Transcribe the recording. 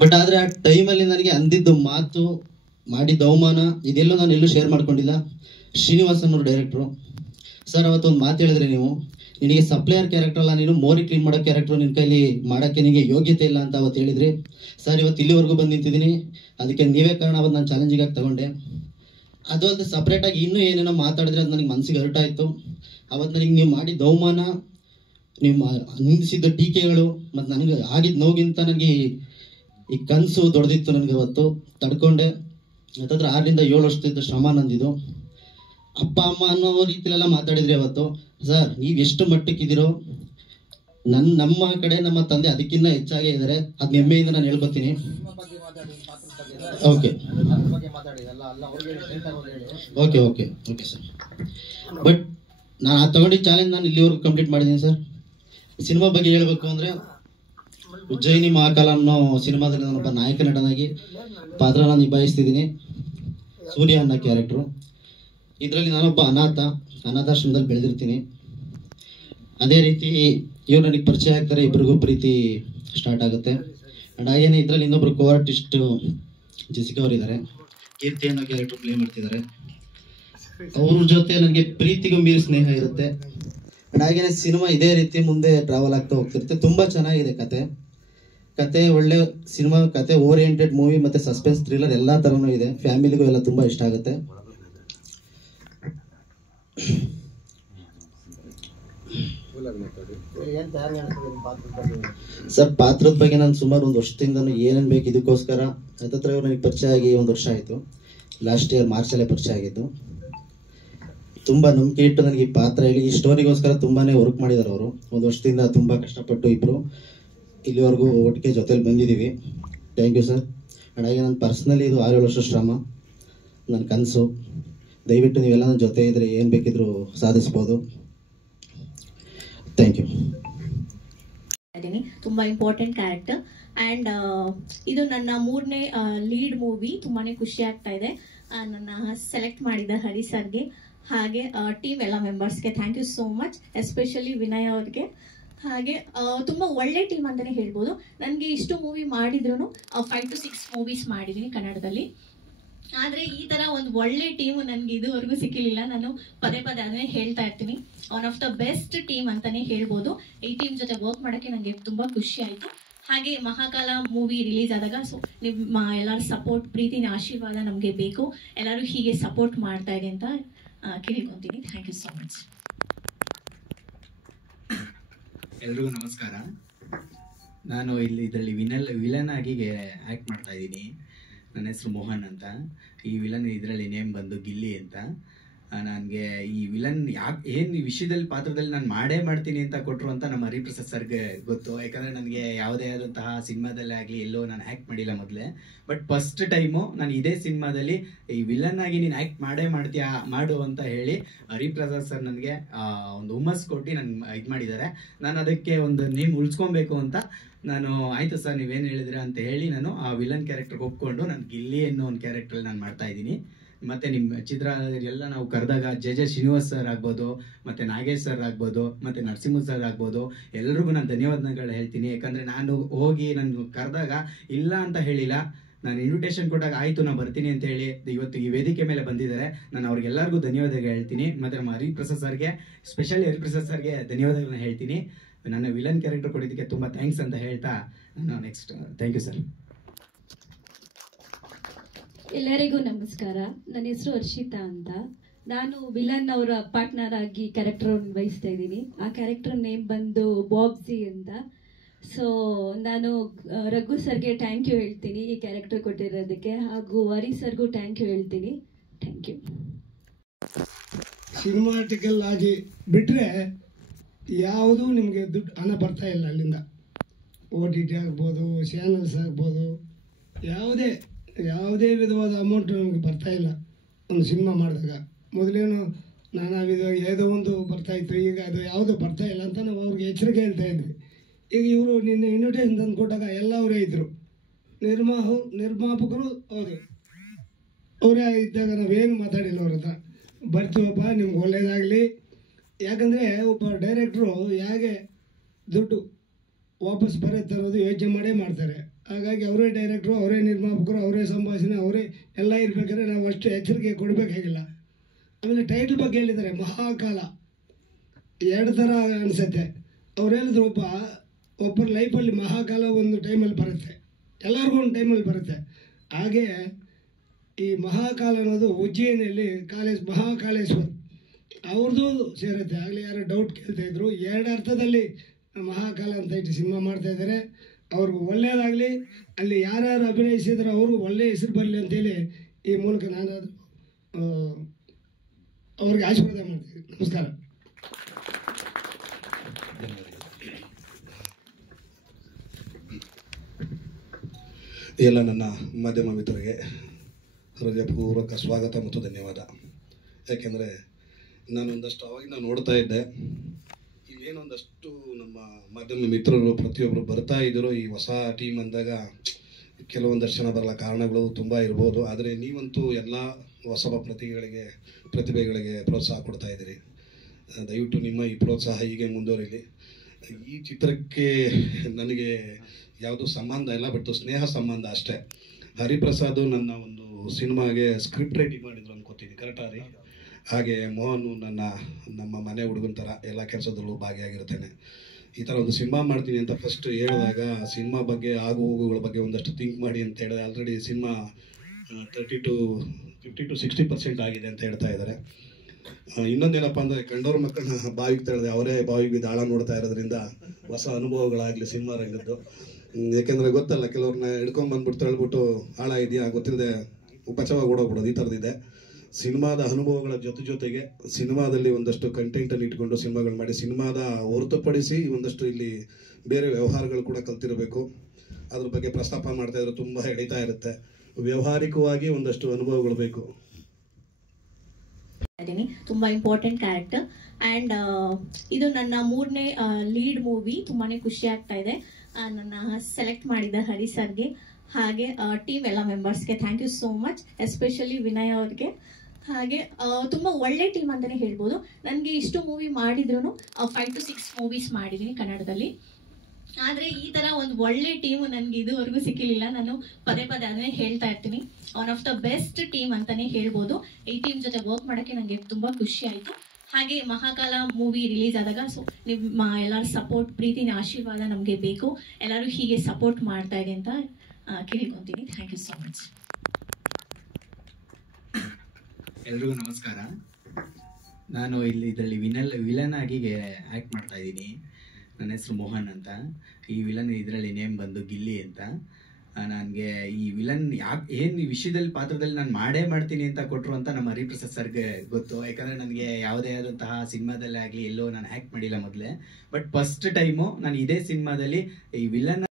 But ಆದರೆ ಆ ಟೈಮಲ್ಲಿ ನನಗೆ ಅಂದಿದ್ದು ಮಾತು, ಮಾಡಿದ್ದ ಅವಮಾನ ಇದೆಲ್ಲೂ ನಾನು ಎಲ್ಲೂ ಶೇರ್ ಮಾಡ್ಕೊಂಡಿಲ್ಲ. ಶ್ರೀನಿವಾಸನ್ ಅವರು ಡೈರೆಕ್ಟ್ರು ಸರ್ ಅವತ್ತು ಒಂದು ಮಾತು ಹೇಳಿದ್ರೆ, ನೀವು ನಿನಗೆ ಸಪ್ಲೈಯರ್ ಕ್ಯಾರೆಕ್ಟರ್ ಅಲ್ಲ, ನೀನು ಮೋರಿ ಕ್ಲೀನ್ ಮಾಡೋ ಕ್ಯಾರೆಕ್ಟರ್ ನಿನ್ನ ಕೈಲಿ ಮಾಡೋಕ್ಕೆ ನಿನಗೆ ಯೋಗ್ಯತೆ ಇಲ್ಲ ಅಂತ ಅವತ್ತು ಹೇಳಿದ್ರಿ. ಸರ್ ಇವತ್ತು ಇಲ್ಲಿವರೆಗೂ ಬಂದು ನಿಂತಿದ್ದೀನಿ, ಅದಕ್ಕೆ ನೀವೇ ಕಾರಣ. ಅವತ್ತು ನಾನು ಚಾಲೆಂಜಿಗಾಗಿ ತಗೊಂಡೆ. ಅದು ಅಲ್ಲದೆ ಸಪ್ರೇಟಾಗಿ ಇನ್ನೂ ಏನೇನೋ ಮಾತಾಡಿದ್ರೆ ಅದು ನನಗೆ ಮನಸ್ಸಿಗೆ ಹರ್ಟಾಯಿತು. ಅವತ್ತು ನನಗೆ ನೀವು ಮಾಡಿದ್ದ ಅವಮಾನ, ನೀವು ನಿಲ್ಲಿಸಿದ್ದ ಟೀಕೆಗಳು ಮತ್ತು ನನಗೆ ಆಗಿದ್ದ ನೋವಿಗಿಂತ ನನಗೆ ಈ ಕನಸು ದೊಡ್ಡದಿತ್ತು. ನನಗೆ ಅವತ್ತು ತಡ್ಕೊಂಡೆ. ಹತ್ತತ್ರ 6 ರಿಂದ 7 ವರ್ಷದಿಂದ ಶ್ರಮ ನಂದಿದ್ದು. ಅಪ್ಪ ಅಮ್ಮ ಅನ್ನೋ ರೀತಿಲೆಲ್ಲ ಮಾತಾಡಿದ್ರಿ ಅವತ್ತು. ಸರ್ ನೀವು ಎಷ್ಟು ಮಟ್ಟಕ್ಕಿದ್ದೀರೋ ನಮ್ಮ ಕಡೆ ನಮ್ಮ ತಂದೆ ಅದಕ್ಕಿಂತ ಹೆಚ್ಚಾಗೇ ಇದ್ದಾರೆ. ಅದು ಹೆಮ್ಮೆಯಿಂದ ನಾನು ಹೇಳ್ಕೊತೀನಿ. Okay okay okay okay sir. But ನಾನು ತಗೊಂಡಿದ್ದ ಚಾಲೆಂಜ್ ನಾನು ಇಲ್ಲಿವರೆಗೂ ಕಂಪ್ಲೀಟ್ ಮಾಡಿದ್ದೀನಿ ಸರ್. ಸಿನಿಮಾ ಬಗ್ಗೆ ಹೇಳಬೇಕು ಅಂದರೆ, ಉಜ್ಜಯಿನಿ ಮಹಾಕಾಲ ಅನ್ನೋ ಸಿನಿಮಾದಲ್ಲಿ ನಾನೊಬ್ಬ ನಾಯಕ ನಟನಾಗಿ ಪಾತ್ರನ ನಿಭಾಯಿಸ್ತಿದ್ದೀನಿ. ಸೂರ್ಯ ಅನ್ನೋ ಕ್ಯಾರೆಕ್ಟ್ರು. ಇದರಲ್ಲಿ ನಾನೊಬ್ಬ ಅನಾಥಾಶ್ರಮದಲ್ಲಿ ಬೆಳೆದಿರ್ತೀನಿ. ಅದೇ ರೀತಿ ಇವ್ರು ನನಗೆ ಪರಿಚಯ ಆಗ್ತಾರೆ, ಇಬ್ಬರಿಗೂ ಪ್ರೀತಿ ಸ್ಟಾರ್ಟ್ ಆಗುತ್ತೆ. ಆ್ಯಂಡ್ ಹಾಗೇನೆ ಇದರಲ್ಲಿ ಇನ್ನೊಬ್ರು ಕೋ ಆರ್ಟಿಸ್ಟ್ ಜೆಸಿಕಾ ಅವರು ಇದ್ದಾರೆ, ಕೀರ್ತಿ ಅನ್ನೋ ಕ್ಯಾರೆಕ್ಟರ್ ಪ್ಲೇ ಮಾಡ್ತಿದ್ದಾರೆ. ಅವ್ರ ಜೊತೆ ನನಗೆ ಪ್ರೀತಿಗೂ ಮೀರಿ ಸ್ನೇಹ ಇರುತ್ತೆ. ಆ್ಯಂಡ್ ಹಾಗೇನೆ ಸಿನಿಮಾ ಇದೇ ರೀತಿ ಮುಂದೆ ಟ್ರಾವೆಲ್ ಆಗ್ತಾ ಹೋಗ್ತಿರುತ್ತೆ. ತುಂಬ ಚೆನ್ನಾಗಿದೆ ಕತೆ ಒಳ್ಳೆ ಸಿನಿಮಾ, ಕತೆ ಓರಿಯೆಂಟೆಡ್ ಮೂವಿ ಮತ್ತು ಸಸ್ಪೆನ್ಸ್ ಥ್ರಿಲ್ಲರ್ ಎಲ್ಲ ಥರನೂ ಇದೆ. ಫ್ಯಾಮಿಲಿಗೂ ಎಲ್ಲ ತುಂಬ ಇಷ್ಟ ಆಗುತ್ತೆ. ಸರ್ ಪಾತ್ರದ ಬಗ್ಗೆ ನಾನು ಸುಮಾರು 1 ವರ್ಷದಿಂದನೂ ಏನೇನು ಬೇಕು ಇದಕ್ಕೋಸ್ಕರ ಹತ್ತತ್ರ ಇವ್ರು ನನಗೆ ಪರಿಚಯ ಆಗಿ 1 ವರ್ಷ ಆಯಿತು. ಲಾಸ್ಟ್ ಇಯರ್ ಮಾರ್ಚಲ್ಲೇ ಪರಿಚಯ ಆಗಿದ್ದು. ತುಂಬ ನಂಬಿಕೆ ಇಟ್ಟು ನನಗೆ ಈ ಪಾತ್ರ ಹೇಳಿ ಈ ಸ್ಟೋರಿಗೋಸ್ಕರ ತುಂಬಾ ವರ್ಕ್ ಮಾಡಿದ್ದಾರೆ ಅವರು. 1 ವರ್ಷದಿಂದ ತುಂಬ ಕಷ್ಟಪಟ್ಟು ಇಬ್ಬರು ಇಲ್ಲಿವರೆಗೂ ಒಟ್ಟಿಗೆ ಜೊತೆಲಿ ಬಂದಿದ್ದೀವಿ. Thank you sir. ಆ್ಯಂಡ್ ಹಾಗೆ ನನ್ನ ಪರ್ಸ್ನಲಿ ಇದು 6-7 ವರ್ಷ ಶ್ರಮ, ನನ್ನ ಕನಸು. ದಯವಿಟ್ಟು ನೀವೆಲ್ಲ ನನ್ನ ಜೊತೆ ಇದ್ದರೆ ಏನು ಬೇಕಿದ್ರೂ ಸಾಧಿಸ್ಬೋದು. Thank you. ತುಂಬ ಇಂಪಾರ್ಟೆಂಟ್ ಕ್ಯಾರೆಕ್ಟರ್ ಆ್ಯಂಡ್ ಇದು ನನ್ನ 3ನೇ ಲೀಡ್ ಮೂವಿ. ತುಂಬಾ ಖುಷಿ ಆಗ್ತಾ ಇದೆ. ನನ್ನ ಸೆಲೆಕ್ಟ್ ಮಾಡಿದ ಹರಿ ಸರ್ಗೆ ಹಾಗೆ ಟೀಮ್ ಎಲ್ಲ ಮೆಂಬರ್ಸ್ಗೆ thank you so much. Especially Vinay ಅವ್ರಿಗೆ. ಹಾಗೆ ತುಂಬ ಒಳ್ಳೆ ಟೀಮ್ ಅಂತಲೇ ಹೇಳ್ಬೋದು. ನನಗೆ ಇಷ್ಟು ಮೂವಿ ಮಾಡಿದ್ರು 5 to 6 ಮೂವೀಸ್ ಮಾಡಿದ್ದೀನಿ ಕನ್ನಡದಲ್ಲಿ. ಆದರೆ ಈ ಥರ ಒಂದು ಒಳ್ಳೆ ಟೀಮು ನನಗೆ ಇದುವರೆಗೂ ಸಿಕ್ಕಿರಲಿಲ್ಲ. ನಾನು ಪದೇ ಅದನ್ನೇ ಹೇಳ್ತಾ ಇರ್ತೀನಿ, one of the best team ಅಂತಲೇ ಹೇಳ್ಬೋದು. ಈ ಟೀಮ್ ಜೊತೆ ವರ್ಕ್ ಮಾಡೋಕ್ಕೆ ನನಗೆ ತುಂಬ ಖುಷಿ ಆಯಿತು. ಹಾಗೆ ಮಹಾಕಾಲ ಮೂವಿ ರಿಲೀಸ್ ಆದಾಗ ನಿಮ್ಮ ಎಲ್ಲರ ಸಪೋರ್ಟ್, ಪ್ರೀತಿನ ಆಶೀರ್ವಾದ ನಮಗೆ ಬೇಕು. ಎಲ್ಲರೂ ಹೀಗೆ ಸಪೋರ್ಟ್ ಮಾಡ್ತಾ ಇದೆ ಅಂತ ಕೇಳ್ಕೊತೀನಿ. Thank you so much. ಎಲ್ರಿಗೂ ನಮಸ್ಕಾರ. ನಾನು ಇದರಲ್ಲಿ ವಿಲನ್ ಆಗಿ ಆ್ಯಕ್ಟ್ ಮಾಡ್ತಾ ಇದ್ದೀನಿ. ನನ್ನ ಹೆಸರು ಮೋಹನ್ ಅಂತ. ಈ ವಿಲನ್ ಇದರಲ್ಲಿ ನೇಮ್ ಬಂದು ಗಿಲ್ಲಿ ಅಂತ. ನನಗೆ ಈ ವಿಲನ್ ಏನು ಈ ವಿಷಯದಲ್ಲಿ ಪಾತ್ರದಲ್ಲಿ ನಾನು ಮಾಡ್ತೀನಿ ಅಂತ ಕೊಟ್ಟರು ಅಂತ ನಮ್ಮ ಹರಿಪ್ರಸಾದ್ ಸರ್ಗೆ ಗೊತ್ತು. ಯಾಕಂದರೆ ನನಗೆ ಯಾವುದೇ ಆದಂತಹ ಸಿನಿಮಾದಲ್ಲೇ ಆಗಲಿ ಎಲ್ಲೋ ನಾನು ಆ್ಯಕ್ಟ್ ಮಾಡಿಲ್ಲ ಮೊದಲೇ. ಬಟ್ ಫಸ್ಟ್ ಟೈಮು ನಾನು ಇದೇ ಸಿನಿಮಾದಲ್ಲಿ ಈ ವಿಲನ್ ಆಗಿ ನೀನು ಆ್ಯಕ್ಟ್ ಮಾಡು ಅಂತ ಹೇಳಿ ಹರಿಪ್ರಸಾದ್ ಸರ್ ನನಗೆ ಒಂದು ಹುಮ್ಮಸ್ ಕೊಟ್ಟು ಇದು ಮಾಡಿದ್ದಾರೆ. ನಾನು ಅದಕ್ಕೆ ಒಂದು ನೇಮ್ ಉಳಿಸ್ಕೊಬೇಕು ಅಂತ ನಾನು ಆಯಿತು ಸರ್ ನೀವೇನು ಹೇಳಿದಿರ ಅಂತ ಹೇಳಿ ನಾನು ಆ ವಿಲನ್ ಕ್ಯಾರೆಕ್ಟರ್ಗೆ ಒಪ್ಕೊಂಡು ನಾನು ಗಿಲ್ಲಿ ಅನ್ನೋ ಒಂದು ಕ್ಯಾರೆಕ್ಟ್ರಲ್ಲಿ ನಾನು ಮಾಡ್ತಾಯಿದ್ದೀನಿ. ಮತ್ತು ನಿಮ್ಮ ಚಿತ್ರ ಎಲ್ಲ ನಾವು ಕರೆದಾಗ ಜೆ ಶ್ರೀನಿವಾಸ್ ಸರ್ ಆಗ್ಬೋದು, ಮತ್ತು ನಾಗೇಶ್ ಸರ್ ಆಗ್ಬೋದು, ಮತ್ತು ನರಸಿಂಹ ಸರ್ ಆಗ್ಬೋದು, ಎಲ್ರಿಗೂ ನಾನು ಧನ್ಯವಾದಗಳು ಹೇಳ್ತೀನಿ. ಯಾಕಂದರೆ ನಾನು ಹೋಗಿ ನಾನು ಕರೆದಾಗ ಇಲ್ಲ ಅಂತ ಹೇಳಿಲ್ಲ. ನಾನು ಇನ್ವಿಟೇಷನ್ ಕೊಟ್ಟಾಗ ಆಯಿತು ನಾನು ಬರ್ತೀನಿ ಅಂತ ಹೇಳಿ ಇವತ್ತು ಈ ವೇದಿಕೆ ಮೇಲೆ ಬಂದಿದ್ದಾರೆ. ನಾನು ಅವ್ರಿಗೆಲ್ಲರಿಗೂ ಧನ್ಯವಾದಗಳು ಹೇಳ್ತೀನಿ. ಮತ್ತು ನಮ್ಮ ಹರಿಪ್ರಸಾದ್ ಸರ್ಗೆ, ಸ್ಪೆಷಲಿ ಹರಿಪ್ರಸಾದ್ ಸರ್ಗೆ ಧನ್ಯವಾದಗಳನ್ನ ಹೇಳ್ತೀನಿ. ನನ್ನ ವಿಲನ್ ಕ್ಯಾರೆಕ್ಟರ್ ಕೊಡೋದಕ್ಕೆ ತುಂಬ ಥ್ಯಾಂಕ್ಸ್ ಅಂತ ಹೇಳ್ತಾ ನಾನು ನೆಕ್ಸ್ಟ್ ಥ್ಯಾಂಕ್ ಯು ಸರ್. ಎಲ್ಲರಿಗೂ ನಮಸ್ಕಾರ. ನನ್ನ ಹೆಸರು ಹರ್ಷಿತಾ ಅಂತ. ನಾನು ವಿಲನ್ ಅವರ ಪಾರ್ಟ್ನರ್ ಆಗಿ ಕ್ಯಾರೆಕ್ಟರ್ ವಹಿಸ್ತಾ ಇದ್ದೀನಿ. ಆ ಕ್ಯಾರೆಕ್ಟರ್ ನೇಮ್ ಬಂದು ಬಾಬ್ಸಿ ಅಂತ. ಸೊ ನಾನು ರಘು ಸರ್ಗೆ ಥ್ಯಾಂಕ್ ಯು ಹೇಳ್ತೀನಿ ಈ ಕ್ಯಾರೆಕ್ಟರ್ ಕೊಟ್ಟಿರೋದಕ್ಕೆ, ಹಾಗೂ ಹರಿ ಸರ್ಗೂ ಥ್ಯಾಂಕ್ ಯು ಹೇಳ್ತೀನಿ. Thank you. ಸಿನಿಮಾಟಿಕಲ್ ಆಗಿ ಬಿಟ್ಟರೆ ಯಾವುದೂ ನಿಮಗೆ ಹಣ ಬರ್ತಾ ಇಲ್ಲ ಅಲ್ಲಿಂದ. OTT ಆಗ್ಬೋದು, ಚಾನಲ್ಸ್ ಆಗ್ಬೋದು, ಯಾವುದೇ ವಿಧವಾದ ಅಮೌಂಟ್ ನಮಗೆ ಬರ್ತಾ ಇಲ್ಲ ಒಂದು ಸಿನಿಮಾ ಮಾಡಿದಾಗ. ಮೊದಲೇನು ನಾನಾ ವಿಧ ಯಾವುದೋ ಒಂದು ಬರ್ತಾಯಿತ್ತು, ಈಗ ಅದು ಯಾವುದೂ ಬರ್ತಾ ಇಲ್ಲ ಅಂತ ನಾವು ಅವ್ರಿಗೆ ಎಚ್ಚರಿಕೆ ಹೇಳ್ತಾ ಇದ್ವಿ. ಈಗ ಇವರು ನಿನ್ನೆ ಇನ್ವಿಟೇಷನ್ ತಂದು ಕೊಟ್ಟಾಗ ಎಲ್ಲ ಅವರೇ ಇದ್ದರು, ನಿರ್ಮಾಪಕರು ಹೌದು ಅವರೇ ಇದ್ದಾಗ ನಾವೇನು ಮಾತಾಡಿಲ್ಲ ಅವ್ರ ಹತ್ರ. ಬರ್ತೀವಪ್ಪ ನಿಮ್ಗೆ ಒಳ್ಳೆಯದಾಗಲಿ. ಯಾಕಂದರೆ ಒಬ್ಬ ಡೈರೆಕ್ಟ್ರು ಹೇಗೆ ದುಡ್ಡು ವಾಪಸ್ ಬರೋ ತರೋದು ಯೋಚನೆ ಮಾಡೇ ಮಾಡ್ತಾರೆ. ಹಾಗಾಗಿ ಅವರೇ ಡೈರೆಕ್ಟ್ರು, ಅವರೇ ನಿರ್ಮಾಪಕರು, ಅವರೇ ಸಂಭಾಷಣೆ, ಅವರೇ ಎಲ್ಲ ಇರಬೇಕಾದ್ರೆ ನಾವು ಅಷ್ಟು ಎಚ್ಚರಿಕೆ ಕೊಡಬೇಕಾಗಿಲ್ಲ. ಆಮೇಲೆ ಟೈಟಲ್ ಬಗ್ಗೆ ಹೇಳಿದ್ದಾರೆ ಮಹಾಕಾಲ, 2 ಥರ ಅನಿಸುತ್ತೆ. ಅವ್ರು ಹೇಳಿದ್ರು ಒಬ್ಬರ ಲೈಫಲ್ಲಿ ಮಹಾಕಾಲ ಒಂದು ಟೈಮಲ್ಲಿ ಬರುತ್ತೆ, ಎಲ್ಲರಿಗೂ ಒಂದು ಟೈಮಲ್ಲಿ ಬರುತ್ತೆ. ಹಾಗೆ ಈ ಮಹಾಕಾಲ ಅನ್ನೋದು ಉಜ್ಜಯಿನಿಯಲ್ಲಿ ಮಹಾಕಾಲೇಶ್ವರ್ ಅವ್ರದ್ದು ಸೇರುತ್ತೆ. ಆಗಲೇ ಯಾರೋ ಡೌಟ್ ಕೇಳ್ತಾಯಿದ್ರು, 2 ಅರ್ಥದಲ್ಲಿ ಮಹಾಕಾಲ ಅಂತ ಇಟ್ಟು ಸಿನಿಮಾ ಮಾಡ್ತಾಯಿದ್ದಾರೆ. ಅವ್ರಿಗೂ ಒಳ್ಳೆಯದಾಗಲಿ, ಅಲ್ಲಿ ಯಾರ್ಯಾರು ಅಭಿನಯಿಸಿದ್ರು ಅವ್ರಿಗೂ ಒಳ್ಳೆಯ ಹೆಸರು ಬರಲಿ ಅಂತೇಳಿ ಈ ಮೂಲಕ ನಾನು ಅವ್ರಿಗೆ ಆಶೀರ್ವಾದ ಮಾಡ್ತೀನಿ. ನಮಸ್ಕಾರ. ಎಲ್ಲ ನನ್ನ ಮಾಧ್ಯಮ ಮಿತ್ರರಿಗೆ ಹೃದಯಪೂರ್ವಕ ಸ್ವಾಗತ ಮತ್ತು ಧನ್ಯವಾದ. ಯಾಕೆಂದರೆ ನಾನೊಂದಷ್ಟು ಅವಾಗಿನ ನೋಡ್ತಾ ಇದ್ದೆ, ಇನ್ನೇನೊಂದಷ್ಟು ನಮ್ಮ ಮಾಧ್ಯಮ ಮಿತ್ರರು ಪ್ರತಿಯೊಬ್ಬರು ಬರ್ತಾ ಇದ್ದರು. ಈ ಹೊಸ ಟೀಮ್ ಅಂದಾಗ ಕೆಲವೊಂದಷ್ಟು ಜನ ಬರಲ್ಲ, ಕಾರಣಗಳು ತುಂಬ ಇರ್ಬೋದು. ಆದರೆ ನೀವಂತೂ ಎಲ್ಲ ಹೊಸ ಪ್ರತಿಭೆಗಳಿಗೆ ಪ್ರೋತ್ಸಾಹ ಕೊಡ್ತಾ ಇದ್ದೀರಿ. ದಯವಿಟ್ಟು ನಿಮ್ಮ ಈ ಪ್ರೋತ್ಸಾಹ ಹೀಗೆ ಮುಂದುವರಿಲಿ. ಈ ಚಿತ್ರಕ್ಕೆ ನನಗೆ ಯಾವುದೂ ಸಂಬಂಧ ಇಲ್ಲ, ಬಟ್ ಸ್ನೇಹ ಸಂಬಂಧ ಅಷ್ಟೇ. ಹರಿಪ್ರಸಾದ್ ನನ್ನ ಒಂದು ಸಿನಿಮಾಗೆ ಸ್ಕ್ರಿಪ್ಟ್ ರೈಟಿಂಗ್ ಮಾಡಿದ್ರು ಅನ್ಕೋತೀನಿ, ಕರೆಕ್ಟಾ ರೀ? ಹಾಗೆ ಮೋಹನ್ ನಮ್ಮ ಮನೆ ಹುಡುಗನ ಥರ ಎಲ್ಲ ಕೆಲಸದಲ್ಲೂ ಭಾಗಿಯಾಗಿರ್ತೇನೆ. ಈ ಥರ ಒಂದು ಸಿನಿಮಾ ಮಾಡ್ತೀನಿ ಅಂತ ಫಸ್ಟ್ ಹೇಳಿದಾಗ ಸಿನಿಮಾ ಬಗ್ಗೆ ಆಗು ಹೋಗುಗಳ ಬಗ್ಗೆ ಒಂದಷ್ಟು ಥಿಂಕ್ ಮಾಡಿ ಅಂತ ಹೇಳಿದೆ. ಆಲ್ರೆಡಿ ಸಿನಿಮಾ 50 to 60% ಆಗಿದೆ ಅಂತ ಹೇಳ್ತಾ ಇದ್ದಾರೆ. ಇನ್ನೊಂದೇನಪ್ಪ ಅಂದರೆ ಕಂಡವ್ರ ಮಕ್ಕಳನ್ನ ಬಾವಿಗೆ ತಳೆದೆ ಅವರೇ ಬಾವಿಗೆ ಬಿದ್ದು ಆಳ ನೋಡ್ತಾ ಇರೋದ್ರಿಂದ ಹೊಸ ಅನುಭವಗಳಾಗಲಿ ಸಿನಿಮಾ ರಂಗದ್ದು. ಯಾಕೆಂದರೆ ಗೊತ್ತಲ್ಲ, ಕೆಲವ್ರನ್ನ ಹಿಡ್ಕೊಂಬಂದ್ಬಿಟ್ಟು ತಳ್ಬಿಟ್ಟು ಆಳ ಇದೆಯಾ ಗೊತ್ತಿಲ್ಲದೆ ಉಪಚವಾಗಿ ಓಡೋಗ್ಬಿಡೋದು, ಈ ಥರದಿದೆ. ಸಿನಿಮಾದ ಅನುಭವಗಳ ಜೊತೆಗೆ ಸಿನಿಮಾದಲ್ಲಿ ಒಂದಷ್ಟು ಕಂಟೆಂಟನ್ನು ಇಟ್ಕೊಂಡು ಸಿನಿಮಾಗಳು ಮಾಡಿ, ಸಿನಿಮಾದ ಹೊರತುಪಡಿಸಿ ಒಂದಷ್ಟು ಇಲ್ಲಿ ಬೇರೆ ವ್ಯವಹಾರಗಳು ಕೂಡ ಕಲ್ತಿರಬೇಕು. ಅದ್ರ ಬಗ್ಗೆ ಪ್ರಸ್ತಾಪ ಮಾಡ್ತಾ ಇದ್ರೆ ತುಂಬ ಎಳೀತಾ ಇರುತ್ತೆ. ವ್ಯವಹಾರಿಕವಾಗಿ ಒಂದಷ್ಟು ಅನುಭವಗಳು ಬೇಕು. ತುಂಬಾ ಇಂಪಾರ್ಟೆಂಟ್ ಕ್ಯಾರೆಕ್ಟರ್ ಆ್ಯಂಡ್ ಇದು ನನ್ನ 3ನೇ ಲೀಡ್ ಮೂವಿ. ತುಂಬಾನೇ ಖುಷಿ ಆಗ್ತಾ ಇದೆ. ನನ್ನ ಸೆಲೆಕ್ಟ್ ಮಾಡಿದ ಹರಿ ಸರ್ಗೆ ಹಾಗೆ ಟೀಮ್ ಎಲ್ಲ ಮೆಂಬರ್ಸ್ಗೆ thank you so much, especially Vinay ಅವ್ರಿಗೆ. ಹಾಗೆ ತುಂಬ ಒಳ್ಳೆ ಟೀಮ್ ಅಂತಲೇ ಹೇಳ್ಬೋದು. ನನಗೆ ಇಷ್ಟು ಮೂವಿ ಮಾಡಿದ್ರು 5 to 6 ಮೂವೀಸ್ ಮಾಡಿದ್ದೀನಿ ಕನ್ನಡದಲ್ಲಿ. ಆದರೆ ಈ ಥರ ಒಂದು ಒಳ್ಳೆ ಟೀಮು ನನಗೆ ಇದುವರೆಗೂ ಸಿಕ್ಕಿರಲಿಲ್ಲ. ನಾನು ಪದೇ ಅದನ್ನೇ ಹೇಳ್ತಾ ಇರ್ತೀನಿ, one of the best team ಅಂತಲೇ ಹೇಳ್ಬೋದು. ಈ ಟೀಮ್ ಜೊತೆ ವರ್ಕ್ ಮಾಡೋಕ್ಕೆ ನನಗೆ ತುಂಬ ಖುಷಿ ಆಯಿತು. ಹಾಗೆ ಮಹಾಕಾಲ ಮೂವಿ ರಿಲೀಸ್ ಆದಾಗ ನಿಮ್ಮ ಎಲ್ಲರ ಸಪೋರ್ಟ್, ಪ್ರೀತಿನ ಆಶೀರ್ವಾದ ನಮಗೆ ಬೇಕು. ಎಲ್ಲರೂ ಹೀಗೆ ಸಪೋರ್ಟ್ ಮಾಡ್ತಾ ಇದೆ ಅಂತ ಕೇಳ್ಕೊತೀನಿ. Thank you so much. ಎಲ್ರಿಗೂ ನಮಸ್ಕಾರ. ನಾನು ಇದರಲ್ಲಿ ವಿಲನ್ ಆಗಿ ಆ್ಯಕ್ಟ್ ಮಾಡ್ತಾ ಇದ್ದೀನಿ. ನನ್ನ ಹೆಸರು ಮೋಹನ್ ಅಂತ. ಈ ವಿಲನ್ ಇದರಲ್ಲಿ ನೇಮ್ ಬಂದು ಗಿಲ್ಲಿ ಅಂತ. ನನಗೆ ಈ ವಿಲನ್ ಏನು ವಿಷಯದಲ್ಲಿ ಪಾತ್ರದಲ್ಲಿ ನಾನು ಮಾಡ್ತೀನಿ ಅಂತ ಕೊಟ್ಟರು ಅಂತ ನಮ್ಮ ಹರಿಪ್ರಸಾದ್ ಸರ್ಗೆ ಗೊತ್ತು. ಯಾಕಂದರೆ ನನಗೆ ಯಾವುದೇ ಆದಂತಹ ಸಿನಿಮಾದಲ್ಲೇ ಆಗಲಿ ಎಲ್ಲೋ ನಾನು ಆ್ಯಕ್ಟ್ ಮಾಡಿಲ್ಲ ಮೊದಲೇ. ಬಟ್ ಫಸ್ಟ್ ಟೈಮು ನಾನು ಇದೇ ಸಿನಿಮಾದಲ್ಲಿ ಈ ವಿಲನ್